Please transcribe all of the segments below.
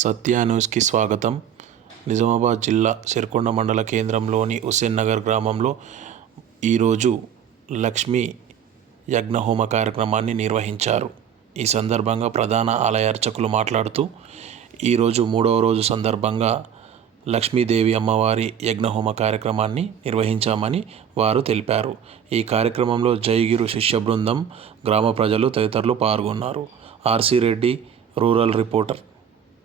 సత్య న్యూస్కి స్వాగతం. నిజామాబాద్ జిల్లా సిరికొండ మండల కేంద్రంలోని హుస్సేన్ నగర్ గ్రామంలో ఈరోజు లక్ష్మీ యజ్ఞహోమ కార్యక్రమాన్ని నిర్వహించారు. ఈ సందర్భంగా ప్రధాన ఆలయ అర్చకులు మాట్లాడుతూ ఈరోజు మూడవ రోజు సందర్భంగా లక్ష్మీదేవి అమ్మవారి యజ్ఞహోమ కార్యక్రమాన్ని నిర్వహించామని వారు తెలిపారు. ఈ కార్యక్రమంలో జైగిరు శిష్య బృందం గ్రామ ప్రజలు తదితరులు పాల్గొన్నారు. RC Reddy rural reporter.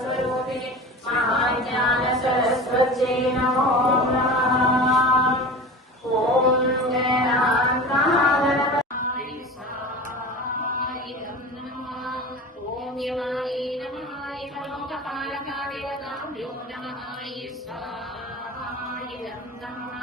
स्वरूपिणि महाज्ञानसरस्वत्यै नमो ॐ जयाङ्काय स्वाहाय नमः ॐ यमाय नमाय प्रमोदपालकादेवताभ्यो नमः स्वाहाय नमः